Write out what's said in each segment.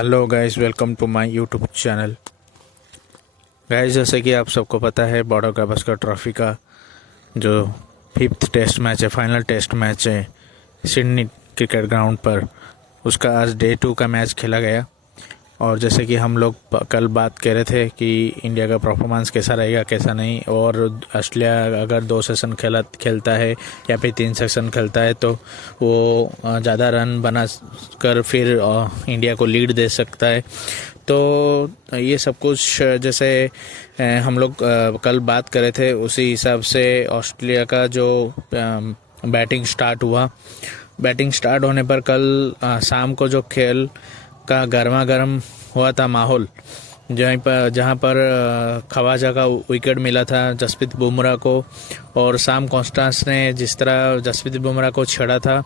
Hello guys, welcome to my YouTube channel. Guys, जैसे कि आप सबको पता है, बॉर्डर गावस्कर ट्रॉफी का जो फिफ्थ टेस्ट मैच है, फाइनल टेस्ट मैच है सिडनी क्रिकेट ग्राउंड पर, उसका आज डे 2 का मैच खेला गया। और जैसे कि हम लोग कल बात कर रहे थे कि इंडिया का परफॉर्मेंस कैसा रहेगा कैसा नहीं, और ऑस्ट्रेलिया अगर 2 सेशन खेलता है या फिर 3 सेशन खेलता है तो वो ज़्यादा रन बना कर फिर इंडिया को लीड दे सकता है। तो ये सब कुछ जैसे हम लोग कल बात कर रहे थे, उसी हिसाब से ऑस्ट्रेलिया का जो बैटिंग स्टार्ट हुआ, बैटिंग स्टार्ट होने पर कल शाम को जो खेल का गर्मा गर्म हुआ था माहौल, जहाँ पर खवाजा का विकेट मिला था जसप्रीत बुमराह को, और साम कॉन्स्टेंस ने जिस तरह जसप्रीत बुमराह को छेड़ा था,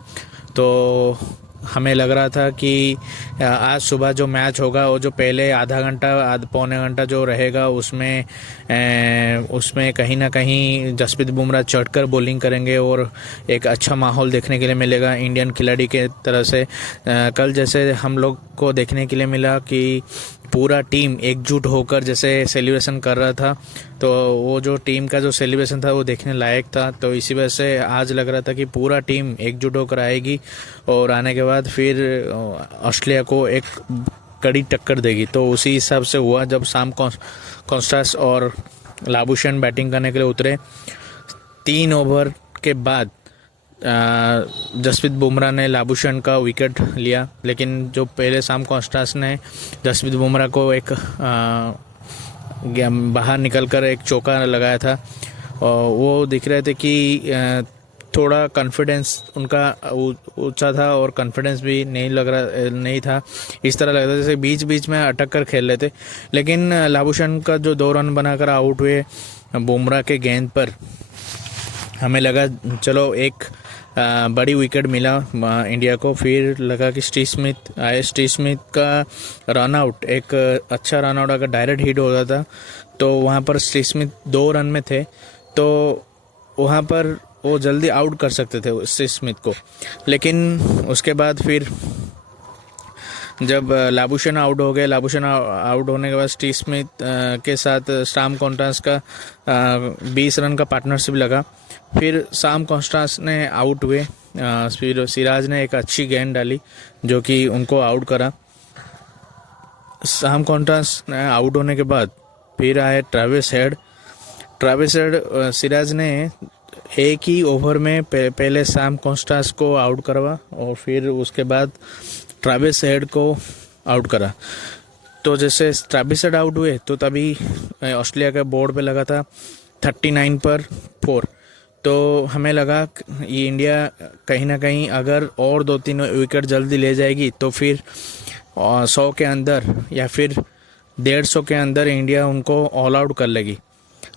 तो हमें लग रहा था कि आज सुबह जो मैच होगा वो जो पहले आधा घंटा पौने घंटा जो रहेगा उसमें कहीं ना कहीं जसप्रीत बुमराह चढ़कर बॉलिंग करेंगे और एक अच्छा माहौल देखने के लिए मिलेगा इंडियन खिलाड़ी के तरह से। कल जैसे हम लोग को देखने के लिए मिला कि पूरा टीम एकजुट होकर जैसे सेलिब्रेशन कर रहा था, तो वो जो टीम का जो सेलिब्रेशन था वो देखने लायक था। तो इसी वजह से आज लग रहा था कि पूरा टीम एकजुट होकर आएगी और आने के बाद फिर ऑस्ट्रेलिया को एक कड़ी टक्कर देगी। तो उसी हिसाब से हुआ जब साम कॉन्स्टेंस और लाबुशैन बैटिंग करने के लिए उतरे। 3 ओवर के बाद जसप्रीत बुमराह ने लाबुशैन का विकेट लिया, लेकिन जो पहले साम कॉन्स्टेंस ने जसप्रीत बुमराह को एक बाहर निकलकर एक चौका लगाया था, और वो दिख रहे थे कि थोड़ा कॉन्फिडेंस उनका ऊंचा था और कॉन्फिडेंस भी नहीं था। इस तरह लगता जैसे बीच बीच में अटक कर खेल रहे थे। लेकिन लाबुशैन का जो 2 रन बनाकर आउट हुए बुमराह के गेंद पर, हमें लगा चलो एक बड़ी विकेट मिला इंडिया को। फिर लगा कि स्टीव स्मिथ का रन आउट, एक अच्छा रन आउट अगर डायरेक्ट हिट होता था तो वहाँ पर स्टीव स्मिथ 2 रन में थे, तो वहाँ पर वो जल्दी आउट कर सकते थे स्टीव स्मिथ को। लेकिन उसके बाद फिर जब लाबुशैन आउट हो गए, लाबुशैन आउट होने के बाद स्टीव स्मिथ के साथ साम कॉन्स्टेंस का 20 रन का पार्टनरशिप लगा। फिर साम कॉन्स्टेंस ने आउट हुए, फिर सिराज ने एक अच्छी गेंद डाली जो कि उनको आउट करा। साम कॉन्स्टेंस ने आउट होने के बाद फिर आए ट्रेविस हेड। सिराज ने एक ही ओवर में पहले साम कॉन्स्टेंस को आउट करवा और फिर उसके बाद ट्रेविस हेड को आउट करा। तो जैसे ट्रेविस हेड आउट हुए तो तभी ऑस्ट्रेलिया का बोर्ड पे लगा था 39 पर 4। तो हमें लगा ये इंडिया कहीं ना कहीं अगर और 2-3 विकेट जल्दी ले जाएगी तो फिर 100 के अंदर या फिर 150 के अंदर इंडिया उनको ऑल आउट कर लेगी।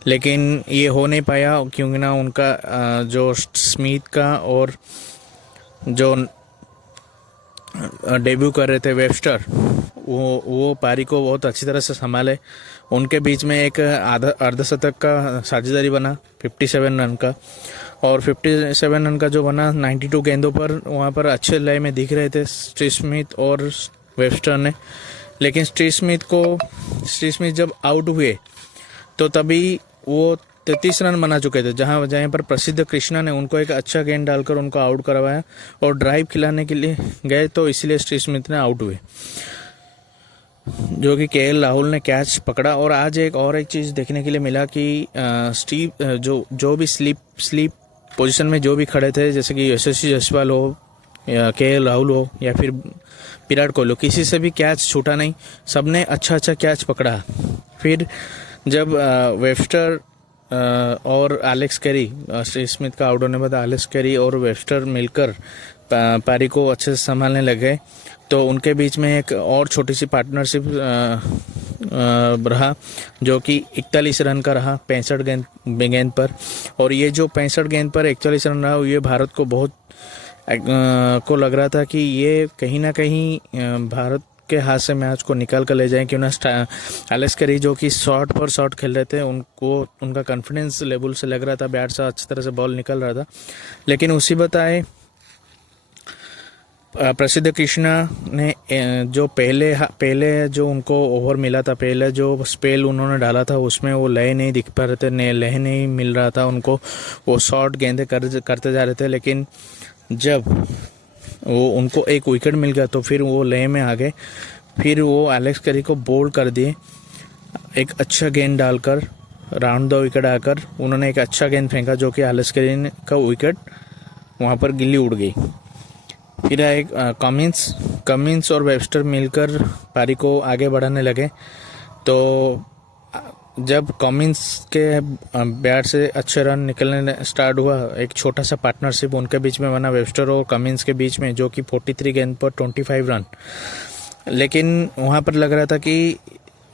लेकिन ये हो नहीं पाया, क्योंकि ना उनका जो स्मिथ का और जो डेब्यू कर रहे थे वेबस्टर, वो पारी को बहुत अच्छी तरह से संभाले। उनके बीच में एक अर्धशतक का साझेदारी बना 57 रन का, और 57 रन का जो बना 92 गेंदों पर, वहाँ पर अच्छे लय में दिख रहे थे स्टीव स्मिथ और वेबस्टर ने। लेकिन स्टीव स्मिथ जब आउट हुए तो तभी वो 33 रन बना चुके थे, जहाँ पर प्रसिद्ध कृष्णा ने उनको एक अच्छा गेंद डालकर उनको आउट करवाया और ड्राइव खिलाने के लिए गए, तो इसलिए स्टीव स्मिथ ने आउट हुए, जो कि केएल राहुल ने कैच पकड़ा। और आज एक चीज़ देखने के लिए मिला कि स्टीव जो भी स्लीप पोजीशन में जो भी खड़े थे, जैसे कि यशस्वी जायसवाल हो या केएल राहुल हो या फिर विराट कोहली, किसी से भी कैच छूटा नहीं, सबने अच्छा कैच पकड़ा। फिर जब वेबस्टर और एलेक्स कैरी, स्टीव स्मिथ का आउट होने के बाद एलेक्स कैरी और वेबस्टर मिलकर पारी को अच्छे से संभालने लगे, तो उनके बीच में एक और छोटी सी पार्टनरशिप रहा जो कि 41 रन का रहा 65 गेंद पर। और ये जो 65 गेंद पर 41 रन रहा, ये भारत को बहुत को लग रहा था कि ये कहीं ना कहीं भारत के हाथ से मैच को निकाल कर ले जाएं, क्यों ना एलेक्स कैरी जो कि शॉट पर शॉट खेल रहे थे, उनका कॉन्फिडेंस लेवल से लग रहा था, बैट से अच्छी तरह से बॉल निकल रहा था। लेकिन उसी बताए प्रसिद्ध कृष्णा ने जो पहले जो उनको ओवर मिला था, पहले जो स्पेल उन्होंने डाला था उसमें वो लय नहीं दिख पा रहे थे, लय नहीं मिल रहा था उनको, वो शॉर्ट गेंदे करते जा रहे थे। लेकिन जब वो उनको एक विकेट मिल गया तो फिर वो लय में आ गए, फिर वो एलेक्स कैरी को बोल्ड कर दिए। एक अच्छा गेंद डालकर राउंड द विकेट आकर उन्होंने एक अच्छा गेंद फेंका जो कि एलेक्स कैरी का विकेट वहाँ पर गिल्ली उड़ गई। फिर एक कमिंस और वेबस्टर मिलकर पारी को आगे बढ़ाने लगे। तो जब कमिंस के बैट से अच्छे रन निकलने स्टार्ट हुआ, एक छोटा सा पार्टनरशिप उनके बीच में बना, वेबस्टर और कमिंस के बीच में, जो कि 43 गेंद पर 25 रन। लेकिन वहाँ पर लग रहा था कि,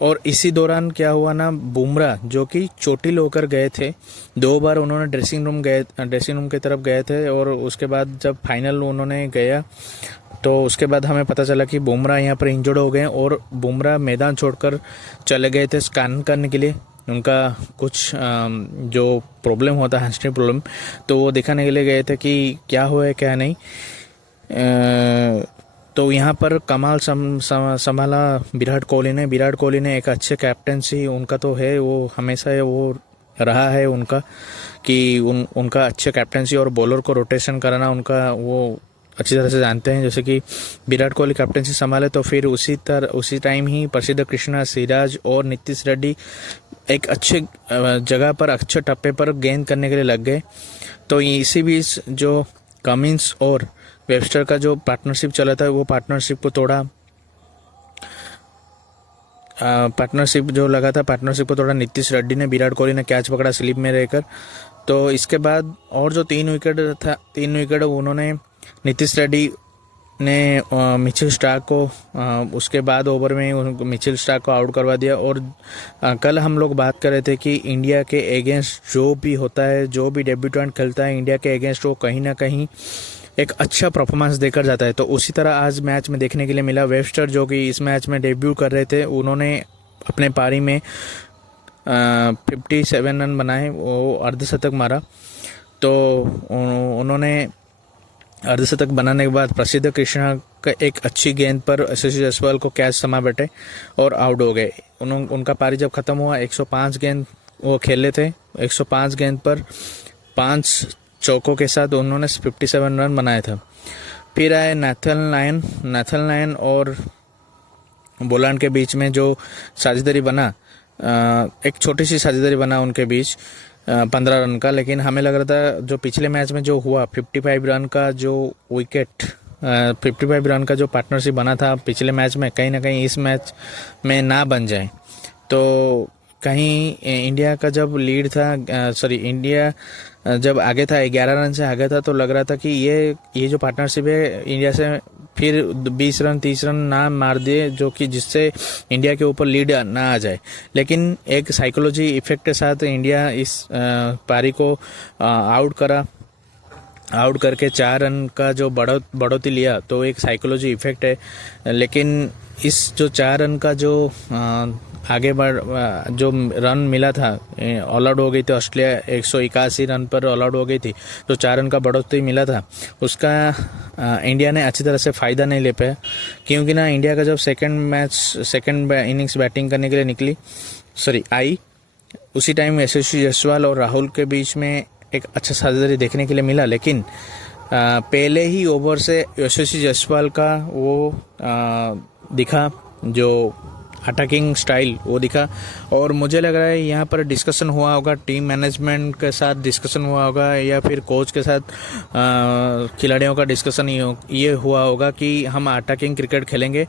और इसी दौरान क्या हुआ ना, बुमराह जो कि चोटिल होकर गए थे, 2 बार उन्होंने ड्रेसिंग रूम की तरफ गए थे, और उसके बाद जब फाइनल उन्होंने गया तो उसके बाद हमें पता चला कि बुमराह यहाँ पर इंजर्ड हो गए और बुमराह मैदान छोड़कर चले गए थे स्कैन करने के लिए। उनका कुछ जो प्रॉब्लम होता है, हैमस्ट्रिंग प्रॉब्लम, तो वो दिखाने के लिए गए थे कि क्या हुआ है क्या नहीं। तो यहाँ पर कमाल संभाला विराट कोहली ने एक अच्छे कैप्टनसी उनका तो है, वो हमेशा है, वो रहा है उनका कि उनका अच्छे कैप्टनसी और बॉलर को रोटेशन कराना उनका, वो अच्छी तरह से जानते हैं। जैसे कि विराट कोहली कैप्टनसी संभाले तो फिर उसी टाइम ही प्रसिद्ध कृष्णा, सिराज और नीतीश रेड्डी एक अच्छे जगह पर, अच्छे टप्पे पर गेंद करने के लिए लग गए। तो इसी बीच जो कमिंस और वेबस्टर का जो पार्टनरशिप चला था, वो पार्टनरशिप को तोड़ा, पार्टनरशिप जो लगा था, पार्टनरशिप को तोड़ा नीतीश रेड्डी ने। विराट कोहली ने कैच पकड़ा स्लिप में रहकर। तो इसके बाद और जो 3 विकेट उन्होंने, नीतीश रेड्डी ने मिचेल स्टार्क को उसके बाद ओवर में मिचेल स्टार्क को आउट करवा दिया। और कल हम लोग बात कर रहे थे कि इंडिया के अगेंस्ट जो भी होता है, जो भी डेब्यूटेंट खेलता है इंडिया के अगेंस्ट, वो कहीं ना कहीं एक अच्छा परफॉर्मेंस देकर जाता है। तो उसी तरह आज मैच में देखने के लिए मिला। वेबस्टर जो कि इस मैच में डेब्यू कर रहे थे, उन्होंने अपने पारी में 57 रन बनाए, वो अर्धशतक मारा। तो उन्होंने अर्धशतक बनाने के बाद प्रसिद्ध कृष्णा का एक अच्छी गेंद पर यशस्वी जायसवाल को कैच समा बैठे और आउट हो गए। उनका पारी जब खत्म हुआ, 105 गेंद वो खेले थे, 105 गेंद पर 5 चौकों के साथ उन्होंने 57 रन बनाया था। फिर आए नेथन लायन और बोलान के बीच में जो साझेदारी बना, एक छोटी सी साझेदारी बना उनके बीच 15 रन का। लेकिन हमें लग रहा था जो पिछले मैच में जो हुआ 55 रन का जो विकेट, 55 रन का जो पार्टनरशिप बना था पिछले मैच में, कहीं ना कहीं इस मैच में ना बन जाए। तो कहीं इंडिया का जब लीड था, इंडिया जब आगे था, 11 रन से आगे था, तो लग रहा था कि ये जो पार्टनरशिप है इंडिया से फिर 20 रन 30 रन ना मार दिए, जो कि जिससे इंडिया के ऊपर लीड ना आ जाए। लेकिन एक साइकोलॉजी इफेक्ट के साथ इंडिया इस पारी को आउट करके 4 रन का जो बढ़ोतरी लिया, तो एक साइकोलॉजी इफेक्ट है। लेकिन इस जो 4 रन का जो जो रन मिला था, ऑल आउट हो गई थी ऑस्ट्रेलिया, 181 रन पर ऑल आउट हो गई थी, तो 4 रन का बढ़ोतरी मिला था, उसका इंडिया ने अच्छी तरह से फ़ायदा नहीं ले पाया। क्योंकि ना इंडिया का जब सेकंड इनिंग्स बैटिंग करने के लिए आई, उसी टाइम यशस्वी जायसवाल और राहुल के बीच में एक अच्छा साझेदारी देखने के लिए मिला। लेकिन पहले ही ओवर से यशस्वी जायसवाल का वो दिखा, जो अटैकिंग स्टाइल वो दिखा। और मुझे लग रहा है यहाँ पर डिस्कशन हुआ होगा, टीम मैनेजमेंट के साथ डिस्कशन हुआ होगा, या फिर कोच के साथ खिलाड़ियों का डिस्कशन ये हुआ होगा कि हम अटैकिंग क्रिकेट खेलेंगे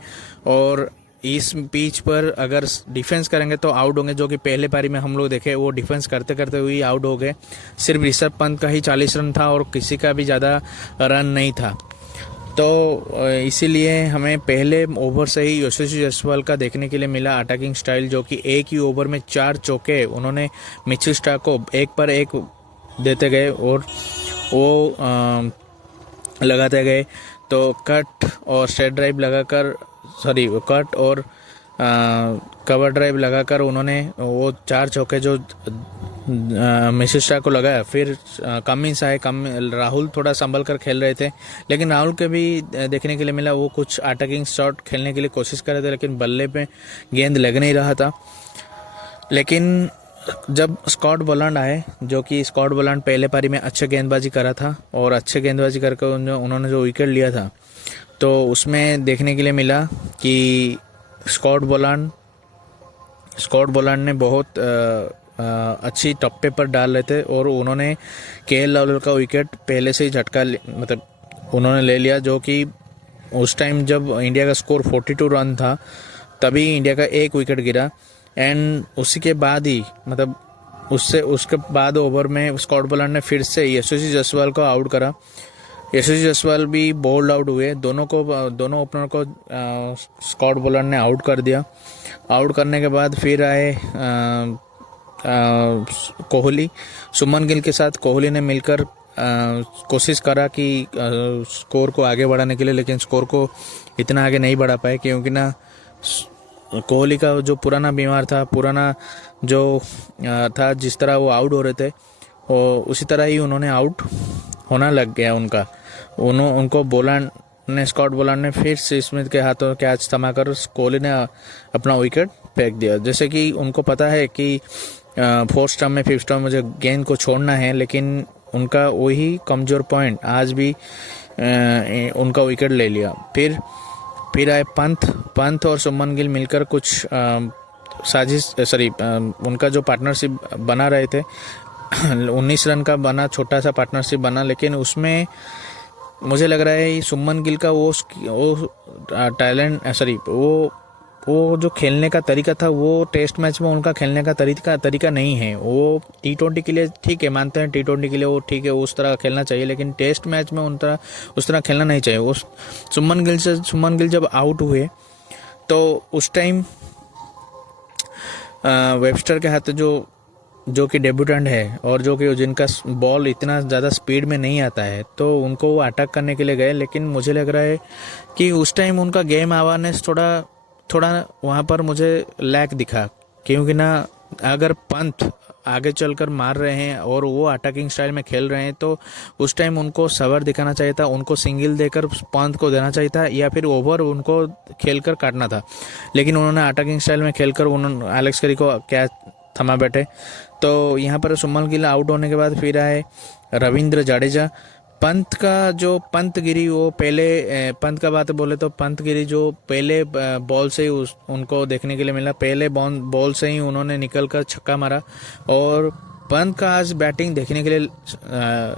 और इस पिच पर अगर डिफेंस करेंगे तो आउट होंगे। जो कि पहले पारी में हम लोग देखे, वो डिफेंस करते करते हुए आउट हो गए। सिर्फ ऋषभ पंत का ही 40 रन था और किसी का भी ज़्यादा रन नहीं था। तो इसीलिए हमें पहले ओवर से ही यशस्वी जायसवाल का देखने के लिए मिला अटैकिंग स्टाइल, जो कि एक ही ओवर में 4 चौके उन्होंने मिचेल स्टार्क को एक पर एक देते गए और वो लगाते गए। तो कट और स्ट्रेट ड्राइव लगाकर, कट और कवर ड्राइव लगाकर उन्होंने वो 4 चौके जो मिसेस शाह को लगाया, फिर कमिंस आए, राहुल थोड़ा संभल कर खेल रहे थे, लेकिन राहुल के भी देखने के लिए मिला वो कुछ अटैकिंग शॉट खेलने के लिए कोशिश कर रहे थे, लेकिन बल्ले पे गेंद लग नहीं रहा था। लेकिन जब स्कॉट बोलांड आए, जो कि स्कॉट बोलांड पहले पारी में अच्छे गेंदबाजी करा था और अच्छे गेंदबाजी करके उन्होंने जो विकेट लिया था, तो उसमें देखने के लिए मिला कि स्कॉट बोलांड ने बहुत अच्छी टप्पे पर डाल रहे थे और उन्होंने केएल राहुल का विकेट पहले से ही झटका मतलब उन्होंने ले लिया, जो कि उस टाइम जब इंडिया का स्कोर 42 रन था तभी इंडिया का एक विकेट गिरा। एंड उसी के बाद ही मतलब उसके बाद ओवर में स्कॉट बोलांड ने फिर से यशस्वी जायसवाल को आउट करा। यशस्वी जायसवाल भी बोल्ड आउट हुए, दोनों ओपनर को स्कॉट बोलांड ने आउट कर दिया। आउट करने के बाद फिर आए कोहली, सुमन गिल के साथ कोहली ने मिलकर कोशिश करा कि स्कोर को आगे बढ़ाने के लिए, लेकिन स्कोर को इतना आगे नहीं बढ़ा पाए, क्योंकि ना कोहली का जो पुराना बीमार था, पुराना जो था, जिस तरह वो आउट हो रहे थे और उसी तरह ही उन्होंने आउट होना लग गया उनको स्कॉट बोलांड ने फिर से स्मिथ के हाथों कैच थमाकर कोहली ने अपना विकेट फेंक दिया। जैसे कि उनको पता है कि 4th स्टंप में 5th स्टंप मुझे गेंद को छोड़ना है, लेकिन उनका वही कमज़ोर पॉइंट आज भी उनका विकेट ले लिया। फिर आए पंत और सुमन गिल मिलकर कुछ उनका जो पार्टनरशिप बना रहे थे 19 रन का बना, छोटा सा पार्टनरशिप बना, लेकिन उसमें मुझे लग रहा है सुमन गिल का वो टैलेंट वो जो खेलने का तरीका था, वो टेस्ट मैच में उनका खेलने का तरीका नहीं है। वो T20 के लिए ठीक है, मानते हैं T20 के लिए वो ठीक है, उस तरह खेलना चाहिए, लेकिन टेस्ट मैच में उस तरह खेलना नहीं चाहिए। सुमन गिल जब आउट हुए तो उस टाइम वेबस्टर के हाथ जो कि डेब्यूटेंट है और जिनका बॉल इतना ज़्यादा स्पीड में नहीं आता है, तो उनको वो अटैक करने के लिए गए, लेकिन मुझे लग रहा है कि उस टाइम उनका गेम अवेयरनेस थोड़ा वहाँ पर मुझे लैक दिखा, क्योंकि ना अगर पंत आगे चलकर मार रहे हैं और वो अटैकिंग स्टाइल में खेल रहे हैं, तो उस टाइम उनको सबर दिखाना चाहिए था, उनको सिंगल देकर पंत को देना चाहिए था, या फिर ओवर उनको खेलकर काटना था। लेकिन उन्होंने अटैकिंग स्टाइल में खेलकर उन्होंने एलेक्स कैरी को कैच थमा बैठे। तो यहाँ पर सुमन गिल आउट होने के बाद फिर आए रविंद्र जडेजा। पंत गिरी, वो पहले पंत का बात बोले तो पंत गिरी जो पहले बॉल से ही उनको देखने के लिए मिला, पहले बॉल से ही उन्होंने निकल कर छक्का मारा। और पंत का आज बैटिंग देखने के लिए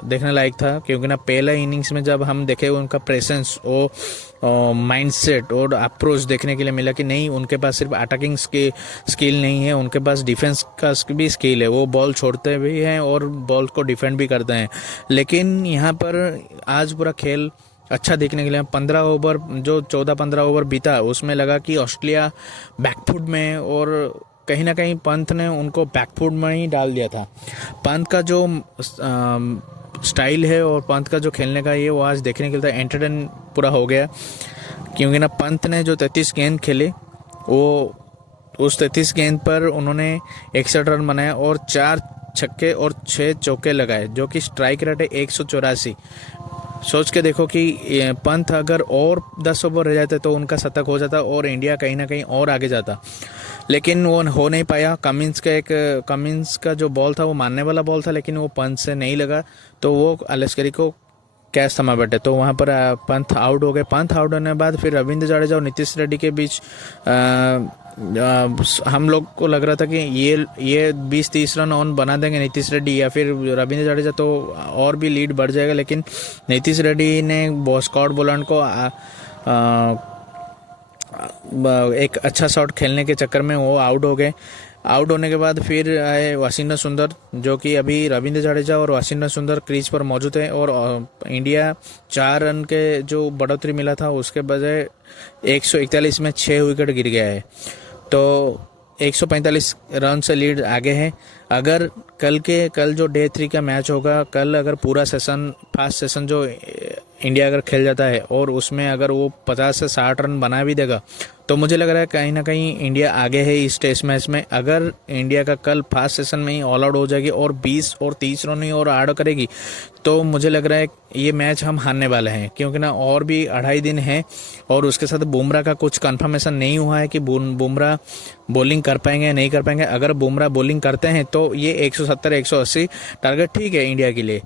देखने लायक था, क्योंकि ना पहले इनिंग्स में जब हम देखे उनका प्रेजेंस और माइंडसेट और अप्रोच देखने के लिए मिला कि नहीं, उनके पास सिर्फ अटैकिंग स्किल नहीं है, उनके पास डिफेंस का भी स्किल है। वो बॉल छोड़ते भी हैं और बॉल को डिफेंड भी करते हैं। लेकिन यहाँ पर आज पूरा खेल अच्छा देखने के लिए 14-15 ओवर बीता, उसमें लगा कि ऑस्ट्रेलिया बैकफुट में, और कहीं ना कहीं पंत ने उनको बैकफुट में ही डाल दिया था। पंत का जो स्टाइल है और पंत का जो खेलने का ये, वो आज देखने के लिए एंटरटेन पूरा हो गया, क्योंकि ना पंत ने जो 33 गेंद खेले, वो उस 33 गेंद पर उन्होंने 61 रन बनाए और 4 छक्के और 6 चौके लगाए, जो कि स्ट्राइक रेट है 184। सोच के देखो कि पंत अगर और 10 ओवर रह जाते तो उनका शतक हो जाता और इंडिया कहीं ना कहीं और आगे जाता, लेकिन वो हो नहीं पाया। कमिंस का जो बॉल था वो मारने वाला बॉल था, लेकिन वो पंत से नहीं लगा, तो वो एलेक्स कैरी को कैच थमा बैठे। तो वहाँ पर पंत आउट हो गए। पंत आउट होने के बाद फिर रविंद्र जडेजा और नीतीश रेड्डी के बीच हम लोग को लग रहा था कि ये 20-30 रन ऑन बना देंगे नीतीश रेड्डी या फिर रविंद्र जडेजा, तो और भी लीड बढ़ जाएगा। लेकिन नीतीश रेड्डी ने स्कॉट बोलांड को एक अच्छा शॉट खेलने के चक्कर में वो आउट हो गए। आउट होने के बाद फिर आए वाशिंगटन सुंदर, जो कि अभी रविंद्र जडेजा और वाशिंगटन सुंदर क्रीज पर मौजूद है, और इंडिया 4 रन के जो बढ़ोतरी मिला था उसके बजाय 141 में 6 विकेट गिर गया है, तो 145 रन से लीड आगे है। अगर कल जो डे 3 का मैच होगा, कल अगर पूरा फास्ट सेशन जो इंडिया अगर खेल जाता है और उसमें अगर वो 50 से 60 रन बना भी देगा, तो मुझे लग रहा है कहीं ना कहीं इंडिया आगे है इस टेस्ट मैच में। अगर इंडिया का कल फर्स्ट सेशन में ही ऑल आउट हो जाएगी और 20 और 30 रन ही और ऐड करेगी, तो मुझे लग रहा है ये मैच हम हारने वाले हैं, क्योंकि ना और भी 2.5 दिन है और उसके साथ बुमराह का कुछ कंफर्मेशन नहीं हुआ है कि बुमराह बॉलिंग कर पाएंगे या नहीं कर पाएंगे। अगर बुमराह बॉलिंग करते हैं तो ये 170 180 टारगेट ठीक है इंडिया के लिए,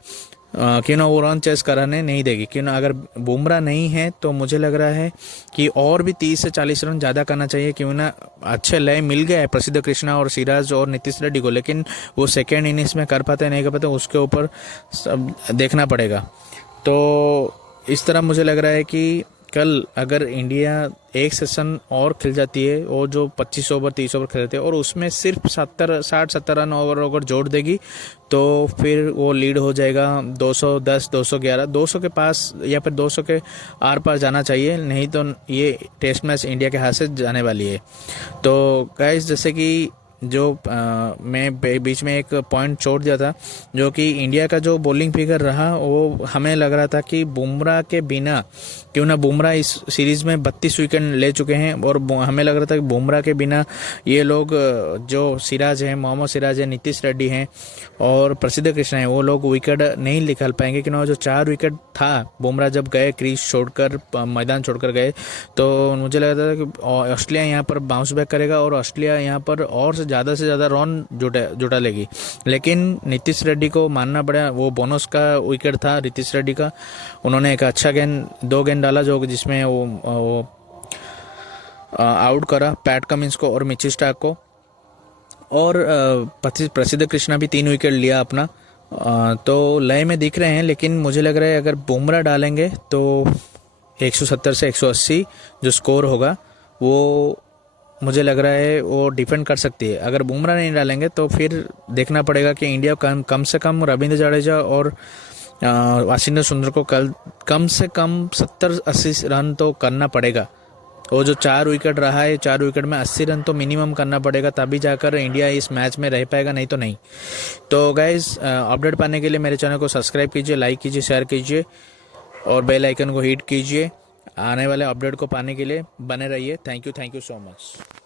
क्यों ना वो रन चेस कराने नहीं देगी। क्यों ना अगर बुमराह नहीं है तो मुझे लग रहा है कि और भी 30 से 40 रन ज़्यादा करना चाहिए, क्यों ना अच्छे लय मिल गया है प्रसिद्ध कृष्णा और सिराज और नीतीश रेड्डी को, लेकिन वो सेकेंड इनिंग्स में कर पाते नहीं कर पाते उसके ऊपर सब देखना पड़ेगा। तो इस तरह मुझे लग रहा है कि कल अगर इंडिया एक सेशन और खेल जाती है और जो 25 ओवर 30 ओवर खेलते हैं और उसमें सिर्फ 60-70 रन ओवर अगर जोड़ देगी तो फिर वो लीड हो जाएगा 210 211 200 के पास या फिर 200 के आर पार जाना चाहिए, नहीं तो ये टेस्ट मैच इंडिया के हाथ से जाने वाली है। तो गाइस, जैसे कि जो मैं बीच में एक पॉइंट छोड़ दिया था, जो कि इंडिया का जो बॉलिंग फिगर रहा वो हमें लग रहा था कि बुमराह के बिना, क्यों ना बुमराह इस सीरीज़ में 32 विकेट ले चुके हैं और हमें लग रहा था कि बुमराह के बिना ये लोग जो सिराज हैं, मोहम्मद सिराज है, नीतीश रेड्डी हैं और प्रसिद्ध कृष्णा है, वो लोग विकेट नहीं निकाल पाएंगे। क्योंकि जो 4 विकेट था बुमराह जब गए क्रीज छोड़कर, मैदान छोड़कर गए, तो मुझे लग रहा था कि ऑस्ट्रेलिया यहाँ पर बाउंस बैक करेगा और ऑस्ट्रेलिया यहाँ पर और से ज़्यादा रन जुटा लेगी। लेकिन नीतीश रेड्डी को मानना पड़ा, वो बोनस का विकेट था नीतीश रेड्डी का, उन्होंने एक अच्छा गेंद 2 गेंद डाला जो जिसमें वो आउट करा पैट कमिंस को और मिचेल स्टार्क को, और प्रसिद्ध कृष्णा भी 3 विकेट लिया अपना। तो लय में दिख रहे हैं, लेकिन मुझे लग रहा है अगर बुमराह डालेंगे तो 170 से 180 जो स्कोर होगा वो मुझे लग रहा है वो डिफेंड कर सकती है। अगर बुमराह नहीं डालेंगे तो फिर देखना पड़ेगा कि इंडिया कम से कम रविंद्र जडेजा और वाशिंगटन सुंदर को कम से कम 70-80 रन तो करना पड़ेगा। वो जो 4 विकेट रहा है, 4 विकेट में 80 रन तो मिनिमम करना पड़ेगा, तभी जाकर इंडिया इस मैच में रह पाएगा, नहीं तो नहीं। तो गाइज, अपडेट पाने के लिए मेरे चैनल को सब्सक्राइब कीजिए, लाइक कीजिए, शेयर कीजिए और बेल आइकन को हिट कीजिए। आने वाले अपडेट को पाने के लिए बने रहिए। Thank you so much.